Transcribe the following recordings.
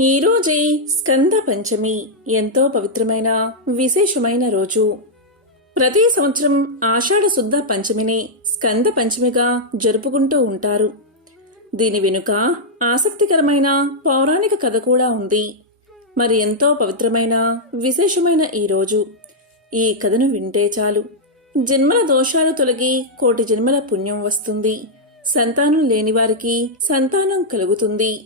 ఈరోజే స్కంద పంచమి. ఎంతో పవిత్రమైన విశేషమైన రోజు. ప్రతి సంవత్సరం ఆషాఢ శుద్ధ పంచమిని స్కంద పంచమిగా జరుపుకుంటూ ఉంటారు. దీని వెనుక ఆసక్తికరమైన పౌరాణిక కథ కూడా ఉంది. మరి ఎంతో పవిత్రమైన విశేషమైన ఈ రోజు. ఈ కథను వింటే చాలు. జన్మల దోషాలు తొలగి కోటి జన్మల పుణ్యం వస్తుంది. సంతానం లేని వారికి సంతానం కలుగుతుంది.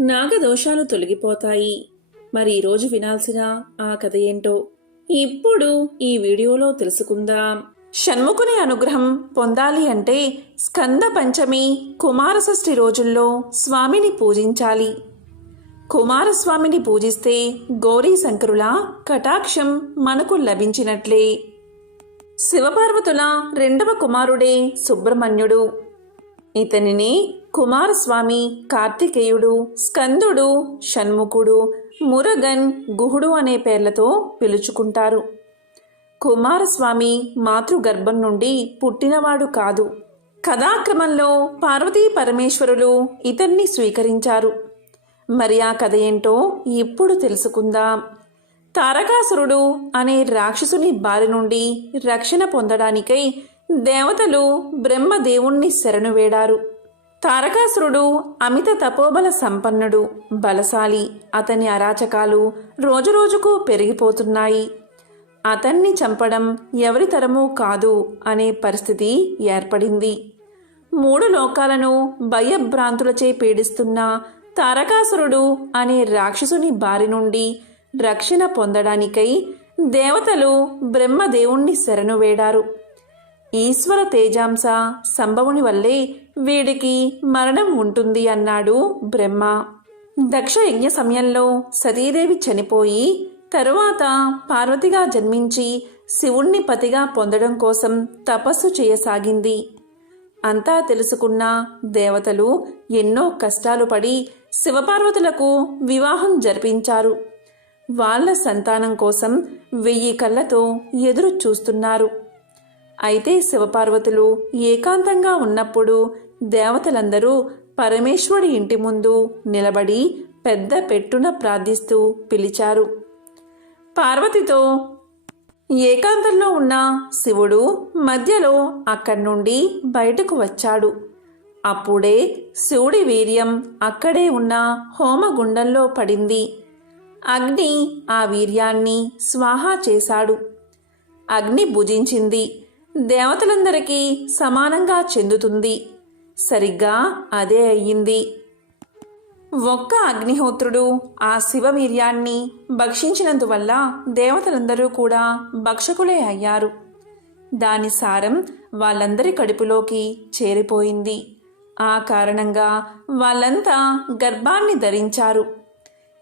నాగదోషాలు తొలగిపోతాయి. మరి ఈరోజు వినాల్సిన ఆ కథ ఏంటో ఇప్పుడు ఈ వీడియోలో తెలుసుకుందాం. షణ్ముఖుని అనుగ్రహం పొందాలి అంటే స్కంద పంచమి కుమారషష్ఠి రోజుల్లో స్వామిని పూజించాలి. కుమారస్వామిని పూజిస్తే గౌరీ శంకరుల కటాక్షం మనకు లభించినట్లే. శివపార్వతుల రెండవ కుమారుడే సుబ్రహ్మణ్యుడు. ఇతనిని కుమారస్వామి కార్తికేయుడు స్కందుడు షణ్ముఖుడు మురగన్ గుహుడు అనే పేర్లతో పిలుచుకుంటారు. కుమారస్వామి మాతృగర్భం నుండి పుట్టినవాడు కాదు. కథాక్రమంలో పార్వతీ పరమేశ్వరులు ఇతన్ని స్వీకరించారు. మరి ఆ కథ ఏంటో ఇప్పుడు తెలుసుకుందాం. తారకాసురుడు అనే రాక్షసుని బారి నుండి రక్షణ పొందడానికై దేవతలు బ్రహ్మదేవుణ్ణి శరణు వేడారు. తారకాసురుడు అమిత తపోబల సంపన్నుడు బలశాలి. అతని అరాచకాలు రోజురోజుకు పెరిగిపోతున్నాయి. అతన్ని చంపడం ఎవరి తరమూ కాదు అనే పరిస్థితి ఏర్పడింది. మూడు లోకాలను భయభ్రాంతులచే పీడిస్తున్న తారకాసురుడు అనే రాక్షసుని బారి నుండి రక్షణ పొందడానికై దేవతలు బ్రహ్మదేవుణ్ణి శరణు వేడారు. ఈశ్వర తేజాంశ సంభవుని వల్లే వీడికి మరణం ఉంటుంది అన్నాడు బ్రహ్మ. దక్ష యజ్ఞ సమయంలో సతీదేవి చనిపోయి తరువాత పార్వతిగా జన్మించి శివుణ్ణి పతిగా పొందడం కోసం తపస్సు చేయసాగింది. అంతా తెలుసుకున్న దేవతలు ఎన్నో కష్టాలు పడి శివపార్వతులకు వివాహం జరిపించారు. వాళ్ళ సంతానం కోసం వెయ్యి కళ్ళతో ఎదురు చూస్తున్నారు. అయితే శివపార్వతులు ఏకాంతంగా ఉన్నప్పుడు దేవతలందరూ పరమేశ్వరుడి ఇంటి ముందు నిలబడి పెద్ద పెట్టున ప్రార్థిస్తూ పిలిచారు. పార్వతితో ఏకాంతంలో ఉన్న శివుడు మధ్యలో అక్కడి నుండి బయటకు వచ్చాడు. అప్పుడే శివుడి వీర్యం అక్కడే ఉన్న హోమగుండంలో పడింది. అగ్ని ఆ వీర్యాన్ని స్వాహా చేశాడు. అగ్ని భుజించింది. దేవతలందరికీ సమానంగా చెందుతుంది. సరిగ్గా అదే అయ్యింది. ఒక్క అగ్నిహోత్రుడు ఆ శివవీర్యాన్ని భక్షించినందువల్ల దేవతలందరూ కూడా భక్షకులే అయ్యారు. దాని సారం వాళ్ళందరి కడుపులోకి చేరిపోయింది. ఆ కారణంగా వాళ్ళంతా గర్భాన్ని ధరించారు.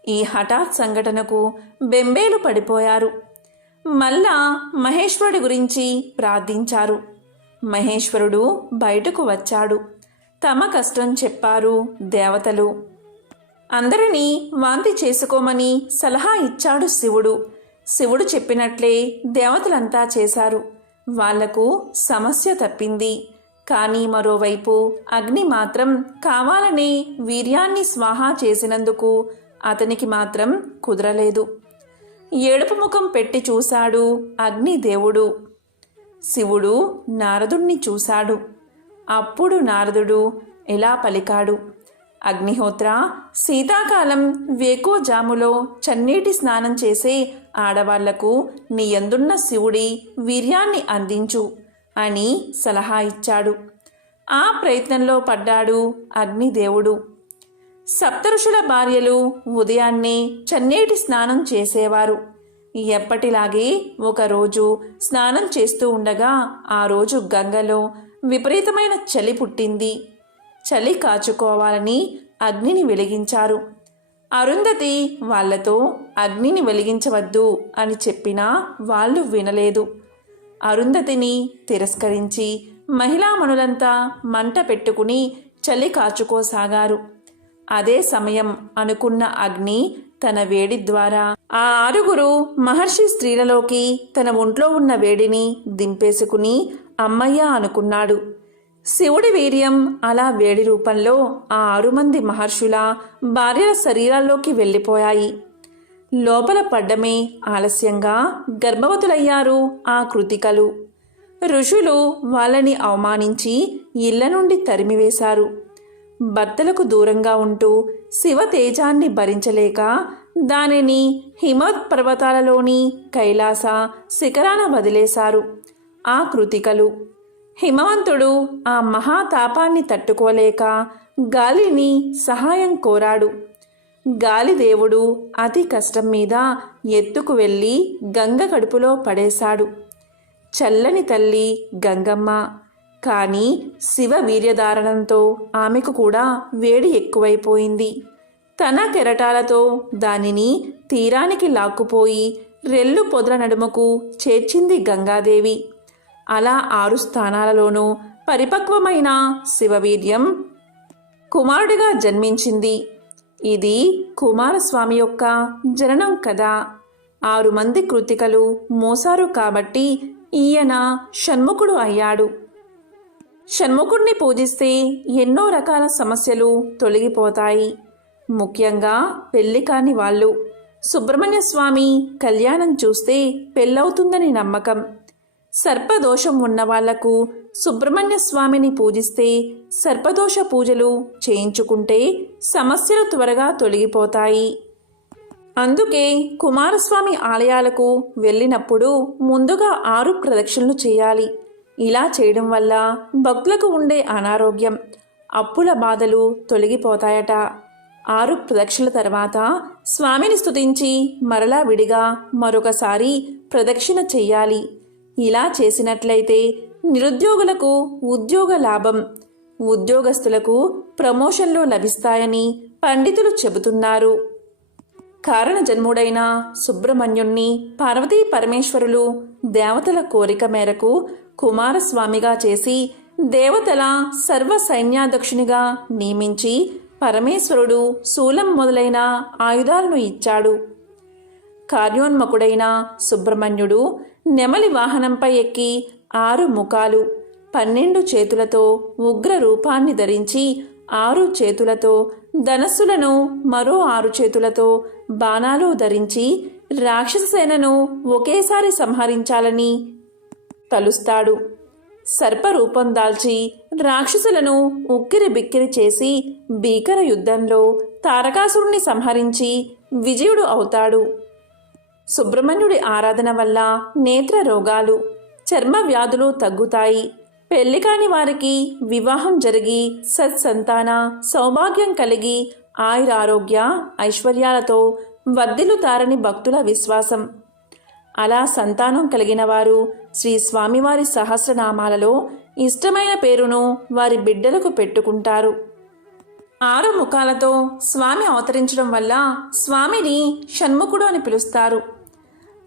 ఈ హఠాత్ సంఘటనకు బెంబేలు పడిపోయారు. మళ్ళా మహేశ్వరుడి గురించి ప్రార్థించారు. మహేశ్వరుడు బయటకు వచ్చాడు. తమ కష్టం చెప్పారు దేవతలు. అందరినీ వాంతి చేసుకోమని సలహా ఇచ్చాడు శివుడు. శివుడు చెప్పినట్లే దేవతలంతా చేశారు. వాళ్ళకు సమస్య తప్పింది. కానీ మరోవైపు అగ్ని మాత్రం కావాలనే వీర్యాన్ని స్వాహా చేసినందుకు అతనికి మాత్రం కుదరలేదు. ఏడుపు ముఖం పెట్టి చూశాడు అగ్నిదేవుడు. శివుడు నారదుణ్ణి చూశాడు. అప్పుడు నారదుడు ఇలా పలికాడు? అగ్నిహోత్ర శీతాకాలం వేకోజాములో చన్నీటి స్నానం చేసే ఆడవాళ్ళకు నీ ఎందున్న శివుడి వీర్యాన్ని అందించు అని సలహా ఇచ్చాడు. ఆ ప్రయత్నంలో పడ్డాడు అగ్నిదేవుడు. సప్తఋషుల భార్యలు ఉదయాన్నే చన్నీటి స్నానం చేసేవారు. ఎప్పటిలాగే ఒకరోజు స్నానం చేస్తూ ఉండగా ఆ రోజు గంగలో విపరీతమైన చలి పుట్టింది. చలి కాచుకోవాలని అగ్నిని వెలిగించారు. అరుంధతి వాళ్ళతో అగ్నిని వెలిగించవద్దు అని చెప్పినా వాళ్ళు వినలేదు. అరుంధతిని తిరస్కరించి మహిళామణులంతా మంట పెట్టుకుని చలి కాచుకోసాగారు. అదే సమయం అనుకున్న అగ్ని తన వేడి ద్వారా ఆ ఆరుగురు మహర్షి స్త్రీలలోకి తన ఒంట్లో ఉన్న వేడిని దింపేసుకుని అమ్మయ్య అనుకున్నాడు. శివుడి వీర్యం అలా వేడి రూపంలో ఆ ఆరు మంది మహర్షుల భార్యల శరీరాల్లోకి వెళ్ళిపోయాయి. లోపల పడ్డమే ఆలస్యంగా గర్భవతులయ్యారు ఆ కృతికలు. ఋషులు వాళ్ళని అవమానించి ఇళ్ళ నుండి తరిమివేశారు. భర్తలకు దూరంగా ఉంటూ శివ తేజాన్ని భరించలేక దానిని హిమత్ పర్వతాలలోని కైలాస శిఖరాన వదిలేశారు. ఆ కృతికలు. హిమవంతుడు ఆ మహాతాపాన్ని తట్టుకోలేక గాలిని సహాయం కోరాడు. గాలిదేవుడు అతి కష్టం మీద ఎత్తుకు వెళ్ళి గంగ కడుపులో పడేశాడు. చల్లని తల్లి గంగమ్మ. కానీ శివ వీర్యధారణంతో ఆమెకు కూడా వేడి ఎక్కువైపోయింది. తన కెరటాలతో దానిని తీరానికి లాక్కుపోయి రెల్లు పొదల నడుమకు చేర్చింది గంగాదేవి. అలా ఆరు స్థానాలలోనూ పరిపక్వమైన శివవీర్యం కుమారుడిగా జన్మించింది. ఇది కుమారస్వామి యొక్క జననం కదా. ఆరు మంది కృతికలు మోసారు కాబట్టి ఈయన షణ్ముఖుడు అయ్యాడు. షణ్ముఖుణ్ణి పూజిస్తే ఎన్నో రకాల సమస్యలు తొలగిపోతాయి. ముఖ్యంగా పెళ్ళి కాని వాళ్ళు. సుబ్రహ్మణ్య స్వామి కళ్యాణం చూస్తే పెళ్ళవుతుందని నమ్మకం. సర్పదోషం ఉన్న వాళ్ళకు సుబ్రహ్మణ్య స్వామిని పూజిస్తే సర్పదోష పూజలు చేయించుకుంటే సమస్యలు త్వరగా తొలగిపోతాయి. అందుకే కుమారస్వామి ఆలయాలకు వెళ్ళినప్పుడు ముందుగా ఆరు ప్రదక్షిణలు చేయాలి. ఇలా చేయడం వల్ల భక్తులకు ఉండే అనారోగ్యం అప్పుల బాధలు తొలగిపోతాయట. ఆరు ప్రదక్షిణల తర్వాత స్వామిని స్తుతించి మరలా విడిగా మరొకసారి ప్రదక్షిణ చెయ్యాలి ఇలా చేసినట్లయితే నిరుద్యోగులకు ఉద్యోగ లాభం. ఉద్యోగస్తులకు ప్రమోషన్లు లభిస్తాయని పండితులు చెబుతున్నారు. కారణ జన్ముడైన సుబ్రహ్మణ్యుణ్ణి పార్వతీ పరమేశ్వరులు దేవతల కోరిక మేరకు కుమారస్వామిగా చేసి దేవతల సర్వ సైన్యాధ్యక్షునిగా నియమించి పరమేశ్వరుడు శూలం మొదలైన ఆయుధాలను ఇచ్చాడు. కార్యోన్మకుడైన సుబ్రహ్మణ్యుడు నెమలి వాహనంపై ఎక్కి ఆరు ముఖాలు పన్నెండు చేతులతో ఉగ్ర రూపాన్ని ధరించి ఆరు చేతులతో ధనస్సులను మరో ఆరు చేతులతో బాణాలు ధరించి రాక్షస సేనను ఒకేసారి సంహరించాలని తలుస్తాడు. సర్పరూపం దాల్చి రాక్షసులను ఉక్కిరి బిక్కిరి చేసి భీకర యుద్ధంలో తారకాసురుణ్ణి సంహరించి విజయుడు అవుతాడు. సుబ్రహ్మణ్యుడి ఆరాధన వల్ల నేత్ర రోగాలు చర్మ వ్యాధులు తగ్గుతాయి. పెళ్ళి కాని వారికి వివాహం జరిగి సత్సంతాన సౌభాగ్యం కలిగి ఆయురారోగ్య ఐశ్వర్యాలతో వర్ధిల్లుతారని భక్తుల విశ్వాసం. అలా సంతానం కలిగిన వారు శ్రీ స్వామివారి సహస్రనామాలలో ఇష్టమైన పేరును వారి బిడ్డలకు పెట్టుకుంటారు. ఆరు ముఖాలతో స్వామి అవతరించడం వల్ల స్వామిని షణ్ముఖుడు అని పిలుస్తారు.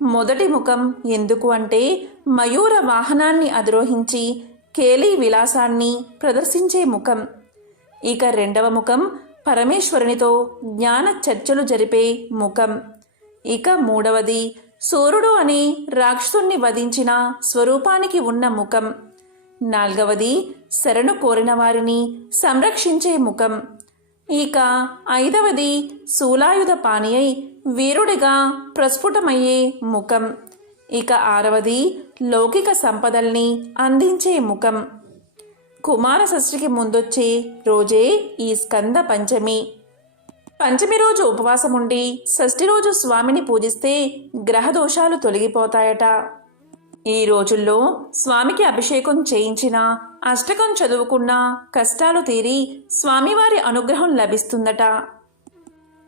మొదటి ముఖం ఎందుకు అంటే మయూర వాహనాన్ని అధిరోహించి కేలి విలాసాన్ని ప్రదర్శించే ముఖం. ఇక రెండవ ముఖం పరమేశ్వరునితో జ్ఞాన చర్చలు జరిపే ముఖం. ఇక మూడవది సూర్యుడు అనే రాక్షసుణ్ణి వధించిన స్వరూపానికి ఉన్న ముఖం. నాల్గవది శరణు కోరిన వారిని సంరక్షించే ముఖం. ఇక ఐదవది శూలాయుధ పానీయై వీరుడిగా ప్రస్ఫుటమయ్యే ముఖం. ఇక ఆరవది లౌకిక సంపదల్ని అందించే ముఖం. కుమార షష్ఠికి ముందొచ్చే రోజే ఈ స్కంద పంచమి. పంచమి రోజు ఉపవాసం ఉండి షష్ఠి రోజు స్వామిని పూజిస్తే గ్రహ దోషాలు తొలగిపోతాయట. ఈ రోజుల్లో స్వామికి అభిషేకం చేయించిన అష్టకం చదువుకున్న కష్టాలు తీరి స్వామివారి అనుగ్రహం లభిస్తుందట.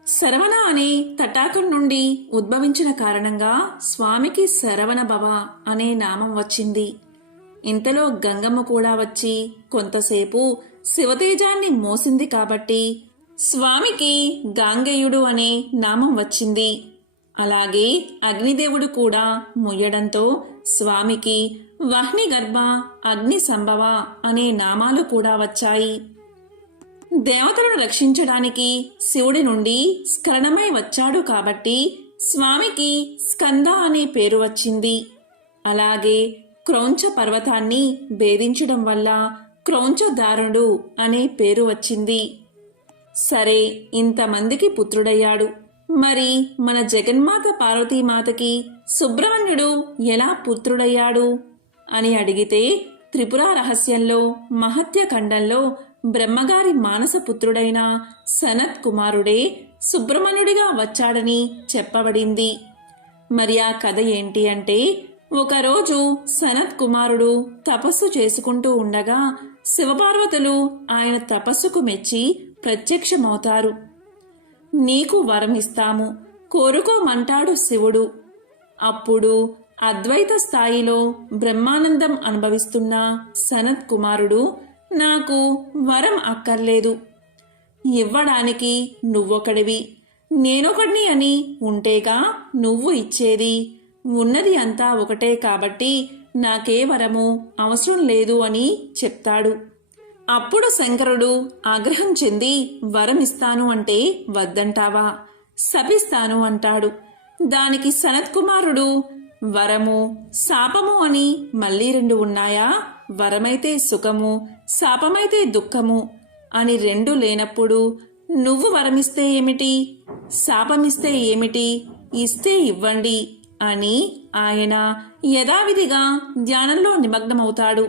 శరవణ అనే తటాకం నుండి ఉద్భవించిన కారణంగా స్వామికి శరవణ భవ అనే నామం వచ్చింది. ఇంతలో గంగమ్మ కూడా వచ్చి కొంతసేపు శివతేజాన్ని మోసింది కాబట్టి స్వామికి గాంగేయుడు అనే నామం వచ్చింది. అలాగే అగ్నిదేవుడు కూడా ముయ్యడంతో స్వామికి వహ్నిగర్భ అగ్ని సంభవ అనే నామాలు కూడా వచ్చాయి. దేవతలను రక్షించడానికి శివుడి నుండి స్కరణమై వచ్చాడు కాబట్టి స్వామికి స్కంద అనే పేరు వచ్చింది. అలాగే క్రౌంచ పర్వతాన్ని భేదించడం వల్ల క్రౌంచదారుడు అనే పేరు వచ్చింది. సరే ఇంతమందికి పుత్రుడయ్యాడు. మరి మన జగన్మాత పార్వతీమాతకి సుబ్రహ్మణ్యుడు ఎలా పుత్రుడయ్యాడు? అని అడిగితే త్రిపుర రహస్యంలో మహత్య ఖండంలో బ్రహ్మగారి మానస పుత్రుడైన సనత్ కుమారుడే సుబ్రహ్మణుడిగా వచ్చాడని చెప్పబడింది. మరి ఆ కథ ఏంటి అంటే ఒకరోజు సనత్ కుమారుడు తపస్సు చేసుకుంటూ ఉండగా శివపార్వతులు ఆయన తపస్సుకు మెచ్చి ప్రత్యక్షమవుతారు. నీకు వరమిస్తాము కోరుకోమంటాడు శివుడు. అప్పుడు అద్వైత స్థాయిలో బ్రహ్మానందం అనుభవిస్తున్న సనత్ కుమారుడు నాకు వరం అక్కర్లేదు. ఇవ్వడానికి నువ్వొకడివి. నేనొకడిని అని ఉంటేగా నువ్వు ఇచ్చేది. ఉన్నది అంతా ఒకటే కాబట్టి నాకే వరము అవసరం లేదు అని చెప్తాడు. అప్పుడు శంకరుడు ఆగ్రహం చెంది వరం ఇస్తాను అంటే వద్దంటావా? శపిస్తాను అంటాడు. దానికి సనత్ కుమారుడు వరము శాపము అని మళ్ళీ రెండు ఉన్నాయా? వరమైతే సుఖము శాపమైతే దుఃఖము అని రెండు లేనప్పుడు నువ్వు వరమిస్తే ఏమిటి? శాపమిస్తే ఏమిటి? ఇస్తే ఇవ్వండి అని ఆయన యథావిధిగా ధ్యానంలో నిమగ్నమవుతాడు.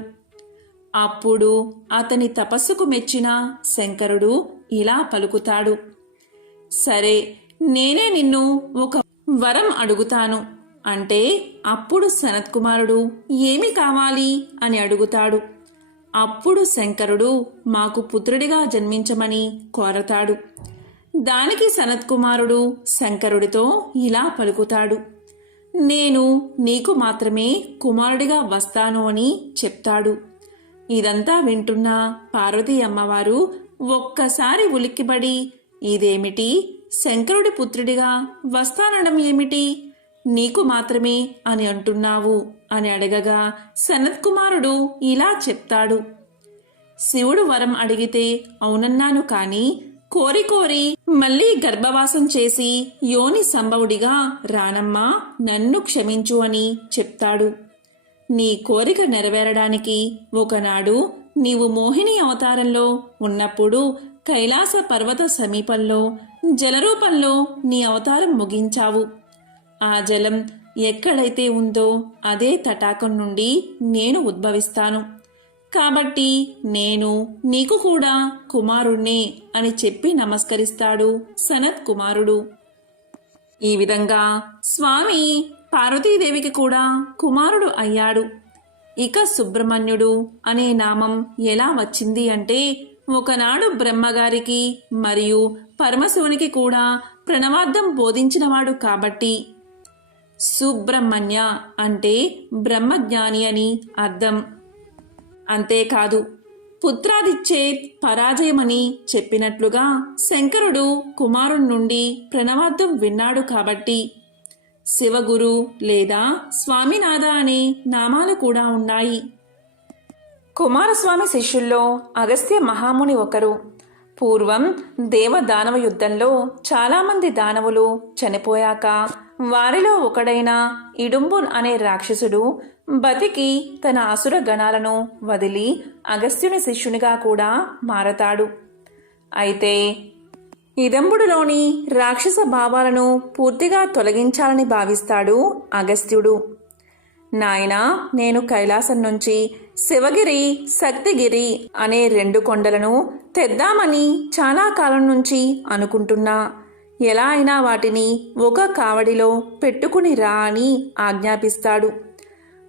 అప్పుడు అతని తపస్సుకు మెచ్చిన శంకరుడు ఇలా పలుకుతాడు. సరే నేనే నిన్ను ఒక వరం అడుగుతాను. అంటే అప్పుడు సనత్ కుమారుడు ఏమి కావాలి? అని అడుగుతాడు. అప్పుడు శంకరుడు మాకు పుత్రుడిగా జన్మించమని కోరతాడు. దానికి సనత్ కుమారుడు శంకరుడితో ఇలా పలుకుతాడు. నేను నీకు మాత్రమే కుమారుడిగా వస్తాను అని చెప్తాడు. ఇదంతా వింటున్న పార్వతీ అమ్మవారు ఒక్కసారి ఉలిక్కిపడి ఇదేమిటి? శంకరుడి పుత్రుడిగా వస్తానడం ఏమిటి? నీకు మాత్రమే అని అంటున్నావు అని అడగగా సనత్ కుమారుడు ఇలా చెప్తాడు. శివుడు వరం అడిగితే అవునన్నాను కాని కోరి కోరి మళ్ళీ గర్భవాసం చేసి యోని సంభవుడిగా రానమ్మా నన్ను క్షమించు అని చెప్తాడు. నీ కోరిక నెరవేరడానికి ఒకనాడు నీవు మోహిని అవతారంలో ఉన్నప్పుడు కైలాస పర్వత సమీపంలో జలరూపంలో నీ అవతారం ముగించావు. ఆ జలం ఎక్కడైతే ఉందో అదే తటాకం నుండి నేను ఉద్భవిస్తాను. కాబట్టి నేను నీకు కూడా కుమారుణ్ణే అని చెప్పి నమస్కరిస్తాడు సనత్ కుమారుడు. ఈ విధంగా స్వామి పార్వతీదేవికి కూడా కుమారుడు అయ్యాడు. ఇక సుబ్రహ్మణ్యుడు అనే నామం ఎలా వచ్చింది అంటే ఒకనాడు బ్రహ్మగారికి మరియు పరమశివునికి కూడా ప్రణవార్థం బోధించినవాడు కాబట్టి. సుబ్రహ్మణ్య అంటే బ్రహ్మజ్ఞాని అని అర్థం. అంతేకాదు పుత్రాదిచ్చే పరాజయమని చెప్పినట్లుగా శంకరుడు కుమారుడి నుండి ప్రణవార్థం విన్నాడు కాబట్టి శివగురు లేదా స్వామినాథ అనే నామాలు కూడా ఉన్నాయి. కుమారస్వామి శిష్యుల్లో అగస్త్య మహాముని ఒకరు. పూర్వం దేవదానవ యుద్ధంలో చాలామంది దానవులు చనిపోయాక వారిలో ఒకడైన ఇడుంబున్ అనే రాక్షసుడు బతికి తన అసుర గణాలను వదిలి అగస్త్యుని శిష్యునిగా కూడా మారతాడు. అయితే ఇదంబుడులోని రాక్షస భావాలను పూర్తిగా తొలగించాలని భావిస్తాడు అగస్త్యుడు. నాయనా నేను కైలాసం నుంచి శివగిరి శక్తిగిరి అనే రెండు కొండలను తెద్దామని చాలా కాలం నుంచి అనుకుంటున్నా. ఎలా అయినా వాటిని ఒక కావడిలో పెట్టుకుని రా అని ఆజ్ఞాపిస్తాడు.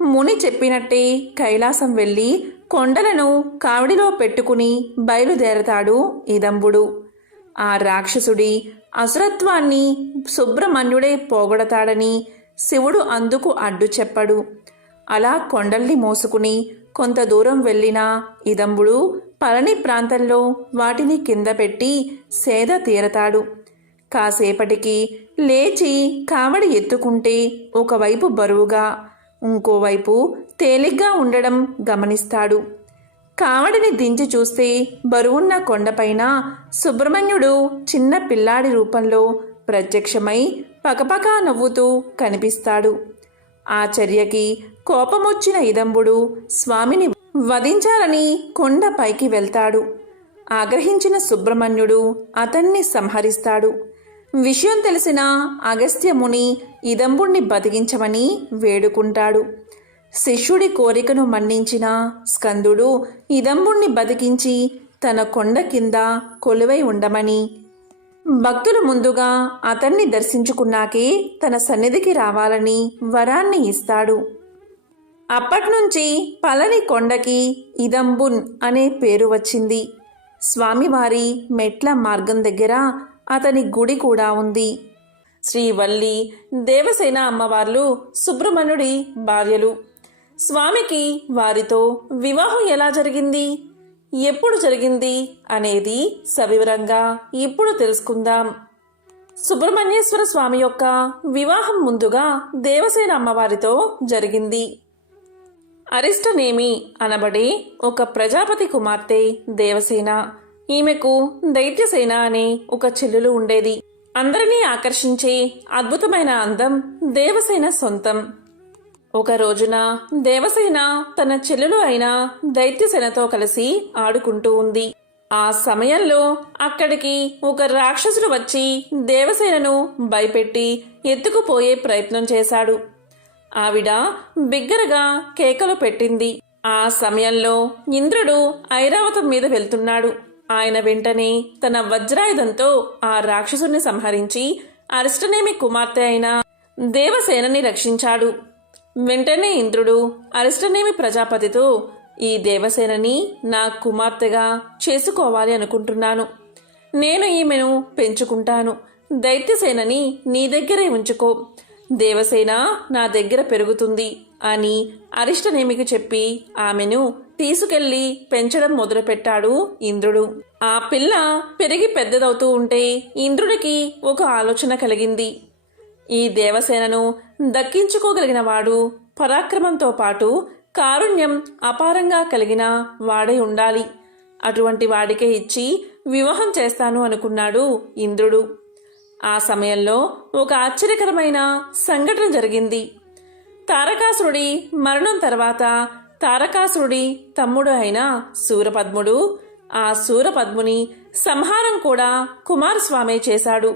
ముని చెప్పినట్టే కైలాసం వెళ్ళి కొండలను కావడిలో పెట్టుకుని బయలుదేరతాడు ఇదంబుడు ఆ రాక్షసుడి అసురత్వాన్ని సుబ్రహ్మణ్యుడే పోగొడతాడని శివుడు అందుకు అడ్డు చెప్పడు. అలా కొండల్ని మోసుకుని కొంత దూరం వెళ్ళిన ఇదంబుడు పళని ప్రాంతంలో వాటిని కింద పెట్టి సేద తీరతాడు. కాసేపటికి లేచి కావడి ఎత్తుకుంటే ఒకవైపు బరువుగా ఇంకోవైపు తేలిగ్గా ఉండడం గమనిస్తాడు. కావడిని దించి చూస్తే బరువున్న కొండపైన సుబ్రహ్మణ్యుడు చిన్న పిల్లాడి రూపంలో ప్రత్యక్షమై పకపకా నవ్వుతూ కనిపిస్తాడు. ఆ చర్యకి కోపమొచ్చిన ఇదంబుడు స్వామిని వధించాలని కొండ పైకి వెళ్తాడు. ఆగ్రహించిన సుబ్రహ్మణ్యుడు అతన్ని సంహరిస్తాడు. విషయం తెలిసిన అగస్త్యముని ఇదంబుణ్ణి బతికించమని వేడుకుంటాడు. శిష్యుడి కోరికను మన్నించిన స్కందుడు ఇదంబుణ్ణి బతికించి తన కొండ కింద కొలువై ఉండమని. భక్తులు ముందుగా అతన్ని దర్శించుకున్నాకే తన సన్నిధికి రావాలని వరాన్ని ఇస్తాడు. అప్పట్నుంచి పలని కొండకి ఇదంబున్ అనే పేరు వచ్చింది. స్వామివారి మెట్ల మార్గం దగ్గర అతని గుడి కూడా ఉంది. శ్రీవల్లి దేవసేన అమ్మవార్లు సుబ్రహ్మణ్యుడి భార్యలు. స్వామికి వారితో వివాహం ఎలా జరిగింది? ఎప్పుడు జరిగింది? అనేది సవివరంగా ఇప్పుడు తెలుసుకుందాం. సుబ్రహ్మణ్యేశ్వర స్వామి యొక్క వివాహం ముందుగా దేవసేన అమ్మవారితో జరిగింది. అరిష్టనేమి అనబడే ఒక ప్రజాపతి కుమార్తె దేవసేన ఈమెకు దైత్యసేన అనే ఒక చెల్లెలు ఉండేది. అందరినీ ఆకర్షించే అద్భుతమైన అందం దేవసేన సొంతం. ఒక రోజున దేవసేన తన చెల్లెలు అయిన దైత్యసేనతో కలిసి ఆడుకుంటూ ఉంది. ఆ సమయంలో అక్కడికి ఒక రాక్షసుడు వచ్చి దేవసేనను భయపెట్టి ఎత్తుకుపోయే ప్రయత్నం చేశాడు. ఆవిడ బిగ్గరగా కేకలు పెట్టింది. ఆ సమయంలో ఇంద్రుడు ఐరావతం మీద వెళ్తున్నాడు. ఆయన వెంటనే తన వజ్రాయుధంతో ఆ రాక్షసుని సంహరించి అరిష్టనేమి కుమార్తె అయిన దేవసేనని రక్షించాడు. వెంటనే ఇంద్రుడు అరిష్టనేమి ప్రజాపతితో ఈ దేవసేనని నా కుమార్తెగా చేసుకోవాలి అనుకుంటున్నాను. నేను ఈమెను పెంచుకుంటాను. దైత్యసేనని నీ దగ్గరే ఉంచుకో. దేవసేన నా దగ్గర పెరుగుతుంది. అని అరిష్టనేమికి చెప్పి ఆమెను తీసుకెళ్ళి పెంచడం మొదలుపెట్టాడు ఇంద్రుడు. ఆ పిల్ల పెరిగి పెద్దదవుతూ ఉంటే ఇంద్రుడికి ఒక ఆలోచన కలిగింది. ఈ దేవసేనను దక్కించుకోగలిగిన వాడు పరాక్రమంతో పాటు కారుణ్యం అపారంగా కలిగిన వాడై ఉండాలి. అటువంటి వాడికే ఇచ్చి వివాహం చేస్తాను అనుకున్నాడు ఇంద్రుడు. ఆ సమయంలో ఒక ఆశ్చర్యకరమైన సంఘటన జరిగింది. తారకాసురుడి మరణం తర్వాత తారకాసురుడి తమ్ముడు అయిన సూరపద్ముడు ఆ సూరపద్ముని సంహారం కూడా కుమారస్వామి చేశాడు.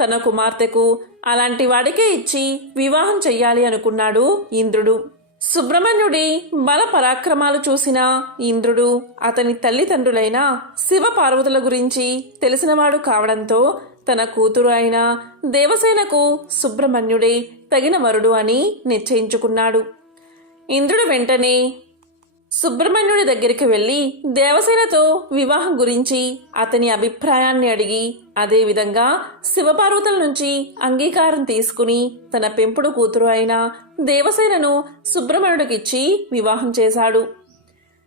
తన కుమార్తెకు అలాంటి వాడికే ఇచ్చి వివాహం చెయ్యాలి అనుకున్నాడు ఇంద్రుడు. సుబ్రహ్మణ్యుడి బల పరాక్రమాలు చూసిన ఇంద్రుడు అతని తల్లిదండ్రులైన శివ పార్వతుల గురించి తెలిసినవాడు కావడంతో తన కూతురు అయిన దేవసేనకు సుబ్రహ్మణ్యుడే తగిన వరుడు అని నిశ్చయించుకున్నాడు. ఇంద్రుడు వెంటనే సుబ్రహ్మణ్యుడి దగ్గరికి వెళ్ళి దేవసేనతో వివాహం గురించి అతని అభిప్రాయాన్ని అడిగి అదేవిధంగా శివపార్వతుల నుంచి అంగీకారం తీసుకుని తన పెంపుడు కూతురు అయిన దేవసేనను సుబ్రహ్మణ్యుడికిచ్చి వివాహం చేశాడు.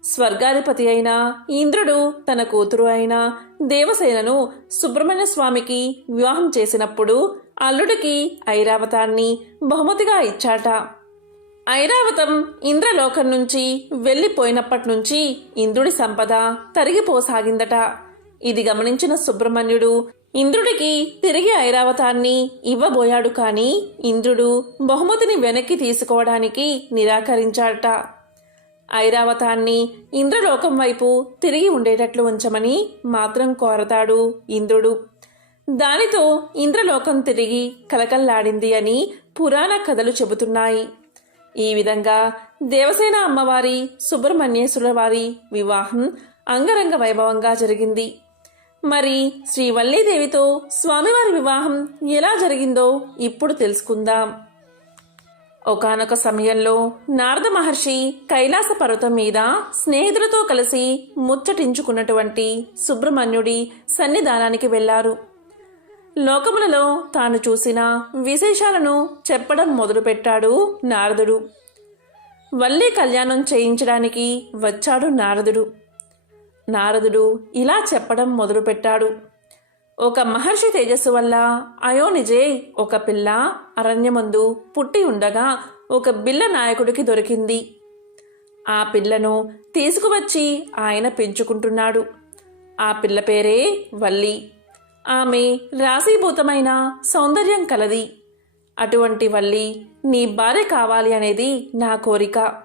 స్వర్గాధిపతి అయిన ఇంద్రుడు తన కూతురు అయిన దేవసేనను సుబ్రహ్మణ్య స్వామికి వివాహం చేసినప్పుడు అల్లుడికి ఐరావతాన్ని బహుమతిగా ఇచ్చాట. ఐరావతం ఇంద్రలోకం నుంచి వెళ్ళిపోయినప్పటి నుంచి ఇంద్రుడి సంపద తరిగిపోసాగిందట. ఇది గమనించిన సుబ్రహ్మణ్యుడు ఇంద్రుడికి తిరిగి ఐరావతాన్ని ఇవ్వబోయాడు కాని ఇంద్రుడు బహుమతిని వెనక్కి తీసుకోవడానికి నిరాకరించాడట. ఐరావతాన్ని ఇంద్రలోకం వైపు తిరిగి ఉండేటట్లు ఉంచమని మాత్రం కోరతాడు ఇంద్రుడు. దానితో ఇంద్రలోకం తిరిగి కలకల్లాడింది అని పురాణ కథలు చెబుతున్నాయి. ఈ విధంగా దేవసేన అమ్మవారి సుబ్రహ్మణ్యేశ్వర వారి వివాహం అంగరంగ వైభవంగా జరిగింది. మరి శ్రీవల్లీదేవితో స్వామివారి వివాహం ఎలా జరిగిందో ఇప్పుడు తెలుసుకుందాం. ఒకానొక సమయంలో నారద మహర్షి కైలాస పర్వతం మీద స్నేహితులతో కలిసి ముచ్చటించుకున్నటువంటి సుబ్రహ్మణ్యుడి సన్నిధానానికి వెళ్ళారు లోకములలో తాను చూసిన విశేషాలను చెప్పడం మొదలుపెట్టాడు నారదుడు. వల్లి కళ్యాణం చేయించడానికి వచ్చాడు నారదుడు. నారదుడు ఇలా చెప్పడం మొదలుపెట్టాడు. ఒక మహర్షి తేజస్సు వల్ల అయోనిజే ఒక పిల్ల అరణ్యమందు పుట్టి ఉండగా ఒక బిల్ల నాయకుడికి దొరికింది. ఆ పిల్లను తీసుకువచ్చి ఆయన పెంచుకుంటున్నాడు. ఆ పిల్ల పేరే వల్లి. ఆమె రాశీభూతమైన సౌందర్యం కలది. అటువంటి వల్లి నీ భార్య కావాలి అనేది నా కోరిక.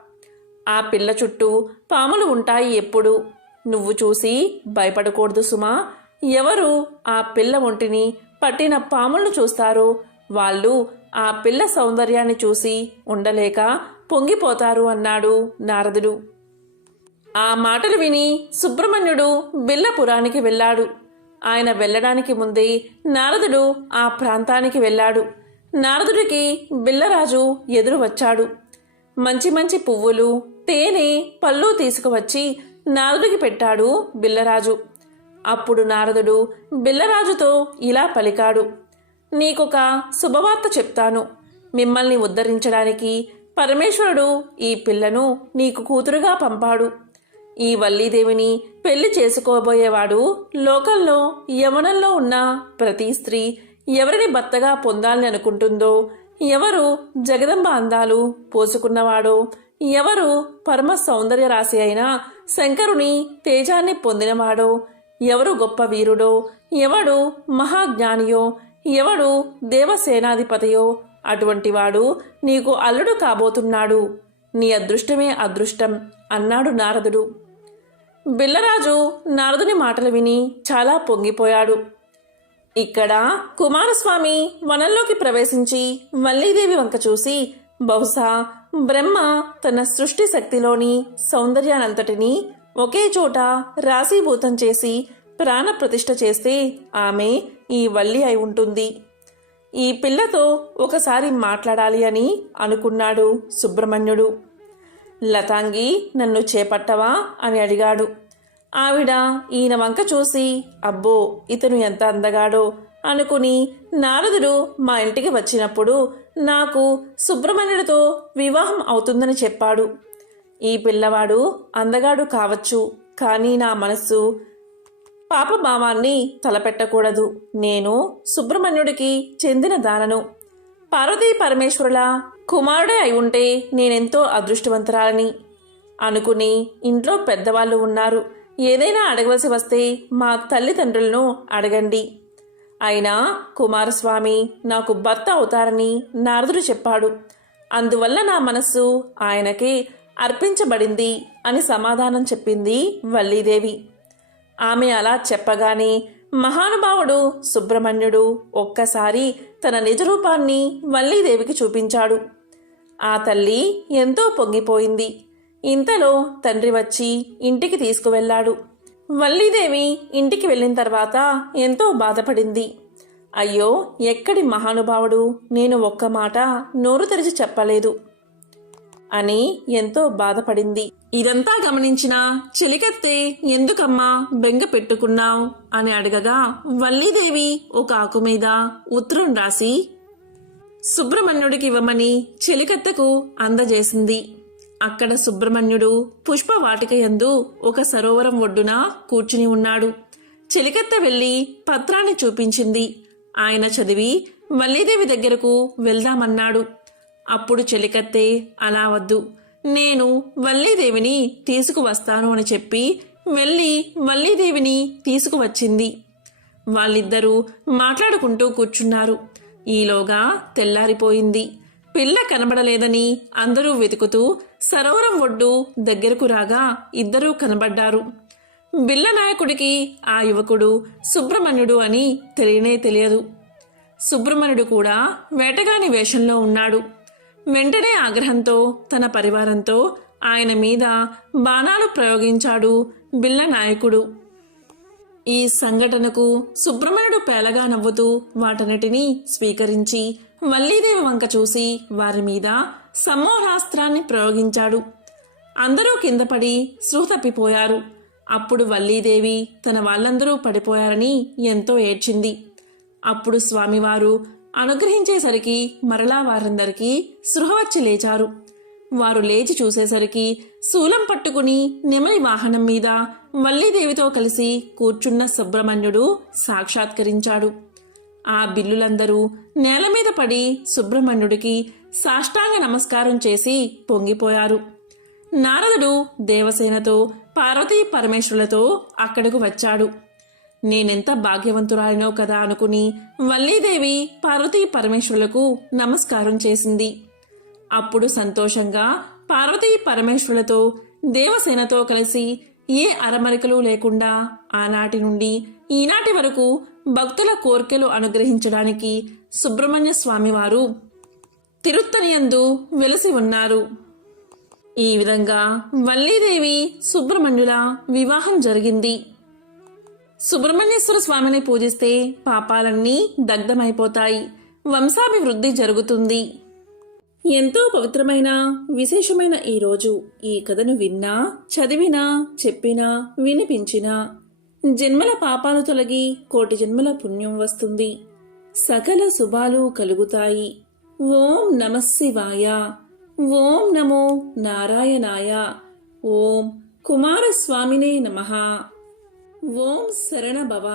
ఆ పిల్ల చుట్టూ పాములు ఉంటాయి ఎప్పుడు. నువ్వు చూసి భయపడకూడదు సుమా. ఎవరు ఆ పిల్ల ఒంటిని పట్టిన పాములను చూస్తారో? వాళ్ళు ఆ పిల్ల సౌందర్యాన్ని చూసి ఉండలేక పొంగిపోతారు అన్నాడు నారదుడు. ఆ మాటలు విని సుబ్రహ్మణ్యుడు బిల్లపురానికి వెళ్ళాడు. ఆయన వెళ్ళడానికి ముందే నారదుడు ఆ ప్రాంతానికి వెళ్ళాడు. నారదుడికి బిల్లరాజు ఎదురు వచ్చాడు. మంచి మంచి పువ్వులు తేనె పళ్ళు తీసుకువచ్చి నారదుడికి పెట్టాడు బిల్లరాజు అప్పుడు నారదుడు బిల్లరాజుతో ఇలా పలికాడు. నీకొక శుభవార్త చెప్తాను. మిమ్మల్ని ఉద్ధరించడానికి పరమేశ్వరుడు ఈ పిల్లను నీకు కూతురుగా పంపాడు. ఈ వల్లీదేవిని పెళ్ళి చేసుకోబోయేవాడు లోకంలో యవనంలో ఉన్న ప్రతి స్త్రీ ఎవరిని భర్తగా పొందాలని అనుకుంటుందో ఎవరు జగదంబ అందాలు పోసుకున్నవాడో ఎవరు పరమ సౌందర్య రాశి అయిన శంకరుని తేజాన్ని పొందినవాడో ఎవరు గొప్ప వీరుడో? ఎవడు మహాజ్ఞానియో? ఎవడు దేవసేనాధిపతియో? అటువంటి వాడు నీకు అల్లుడు కాబోతున్నాడు. నీ అదృష్టమే అదృష్టం అన్నాడు నారదుడు. బిల్లరాజు నారదుని మాటలు విని చాలా పొంగిపోయాడు. ఇక్కడ కుమారస్వామి వనంలోకి ప్రవేశించి మల్లీదేవి వంక చూసి బహుశా బ్రహ్మ తన సృష్టి శక్తిలోని సౌందర్యానంతటినీ ఒకే చోట రాశీభూతం చేసి ప్రాణప్రతిష్ఠ చేస్తే ఆమె ఈ వల్లి అయి ఉంటుంది. ఈ పిల్లతో ఒకసారి మాట్లాడాలి అని అనుకున్నాడు సుబ్రహ్మణ్యుడు. లతాంగి నన్ను చేపట్టవా? అని అడిగాడు. ఆవిడ ఈయన వంక చూసి అబ్బో ఇతను ఎంత అందగాడో అనుకుని నారదుడు మా ఇంటికి వచ్చినప్పుడు నాకు సుబ్రహ్మణ్యుడితో వివాహం అవుతుందని చెప్పాడు. ఈ పిల్లవాడు అందగాడు కావచ్చు కానీ నా మనస్సు పాపభావాన్ని తలపెట్టకూడదు. నేను సుబ్రహ్మణ్యుడికి చెందిన దానను. పార్వతీ పరమేశ్వరుల కుమారుడే అయి ఉంటే నేనెంతో అదృష్టవంతరాలని. అనుకుని ఇంట్లో పెద్దవాళ్ళు ఉన్నారు. ఏదైనా అడగవలసి వస్తే మా తల్లిదండ్రులను అడగండి. అయినా కుమారస్వామి నాకు భర్త అవుతారని నారదుడు చెప్పాడు. అందువల్ల నా మనస్సు ఆయనకి అర్పించబడింది అని సమాధానం చెప్పింది వల్లీదేవి. ఆమె అలా చెప్పగానే మహానుభావుడు సుబ్రహ్మణ్యుడు ఒక్కసారి తన నిజరూపాన్ని వల్లీదేవికి చూపించాడు. ఆ తల్లి ఎంతో పొంగిపోయింది. ఇంతలో తండ్రి వచ్చి ఇంటికి తీసుకువెళ్ళాడు. వల్లీదేవి ఇంటికి వెళ్ళిన తర్వాత ఎంతో బాధపడింది. అయ్యో ఎక్కడి మహానుభావుడు? నేను ఒక్క మాట నోరు తెరిచి చెప్పలేదు. అని ఎంతో బాధపడింది. ఇదంతా గమనించిన చెలికత్తే ఎందుకమ్మా బెంగ పెట్టుకున్నావు? అని అడగగా వల్లీదేవి ఒక ఆకు మీద ఉత్తరం రాసి సుబ్రహ్మణ్యుడికి ఇవ్వమని చెలికత్తకు అందజేసింది. అక్కడ సుబ్రహ్మణ్యుడు పుష్పవాటిక యందు ఒక సరోవరం ఒడ్డున కూర్చుని ఉన్నాడు. చెలికత్త వెళ్ళి పత్రాన్ని చూపించింది. ఆయన చదివి వల్లీదేవి దగ్గరకు వెళ్దామన్నాడు. అప్పుడు చెలికత్తే అలా వద్దు. నేను వల్లీదేవిని తీసుకువస్తాను అని చెప్పి వెళ్ళి వల్లీదేవిని తీసుకువచ్చింది. వాళ్ళిద్దరూ మాట్లాడుకుంటూ కూర్చున్నారు. ఈలోగా తెల్లారిపోయింది. పిల్ల కనబడలేదని అందరూ వెతుకుతూ సరోవరం ఒడ్డు దగ్గరకు రాగా ఇద్దరూ కనబడ్డారు. బిల్ల నాయకుడికి ఆ యువకుడు సుబ్రహ్మణ్యుడు అని తెలియనే తెలియదు. సుబ్రహ్మణ్యుడు కూడా వేటగాని వేషంలో ఉన్నాడు. వెంటనే ఆగ్రహంతో తన పరివారంతో ఆయన మీద బాణాలు ప్రయోగించాడు బిల్ల నాయకుడు. ఈ సంఘటనకు సుబ్రహ్మణ్యుడు పేలగా నవ్వుతూ వాటన్నిటినీ స్వీకరించి వల్లీదేవి వంక చూసి వారి మీద సమ్మోహాస్త్రాన్ని ప్రయోగించాడు. అందరూ కింద పడి తప్పిపోయారు అప్పుడు వల్లీదేవి తన వాళ్ళందరూ పడిపోయారని ఎంతో ఏడ్చింది. అప్పుడు స్వామివారు అనుగ్రహించేసరికి మరలా వారందరికీ సృహ వచ్చి లేచారు. వారు లేచి చూసేసరికి శూలం పట్టుకుని నెమలి వాహనం మీద వల్లీదేవితో కలిసి కూర్చున్న సుబ్రహ్మణ్యుడు సాక్షాత్కరించాడు. ఆ బిల్లులందరూ నేల మీద పడి సుబ్రహ్మణ్యుడికి సాష్టాంగ నమస్కారం చేసి పొంగిపోయారు. నారదుడు దేవసేనతో పార్వతీ పరమేశ్వరులతో అక్కడకు వచ్చాడు. నేనెంత భాగ్యవంతురాలినో కదా అనుకుని వల్లీదేవి పార్వతీ పరమేశ్వరులకు నమస్కారం చేసింది. అప్పుడు సంతోషంగా పార్వతీ పరమేశ్వరులతో దేవసేనతో కలిసి ఏ అరమరికలు లేకుండా ఆనాటి నుండి ఈనాటి వరకు భక్తుల కోర్కెలు అనుగ్రహించడానికి సుబ్రహ్మణ్య స్వామివారు తిరుత్తనియందు వెలసి ఉన్నారు. ఈ విధంగా వల్లీదేవి సుబ్రహ్మణ్యుల వివాహం జరిగింది. సుబ్రహ్మణ్యేశ్వర స్వామిని పూజిస్తే పాపాలన్నీ దగ్ధమైపోతాయి. వంశాభివృద్ధి జరుగుతుంది. ఎంతో పవిత్రమైన విశేషమైన ఈ రోజు ఈ కథను విన్నా చదివినా చెప్పినా వినిపించినా జన్మల పాపాలు తొలగి కోటి జన్మల పుణ్యం వస్తుంది. సకల శుభాలు కలుగుతాయి. ఓం నమశివాయ ఓం నమో నారాయణాయ. ఓం కుమారస్వామినే నమః. ఓం శరణభవ.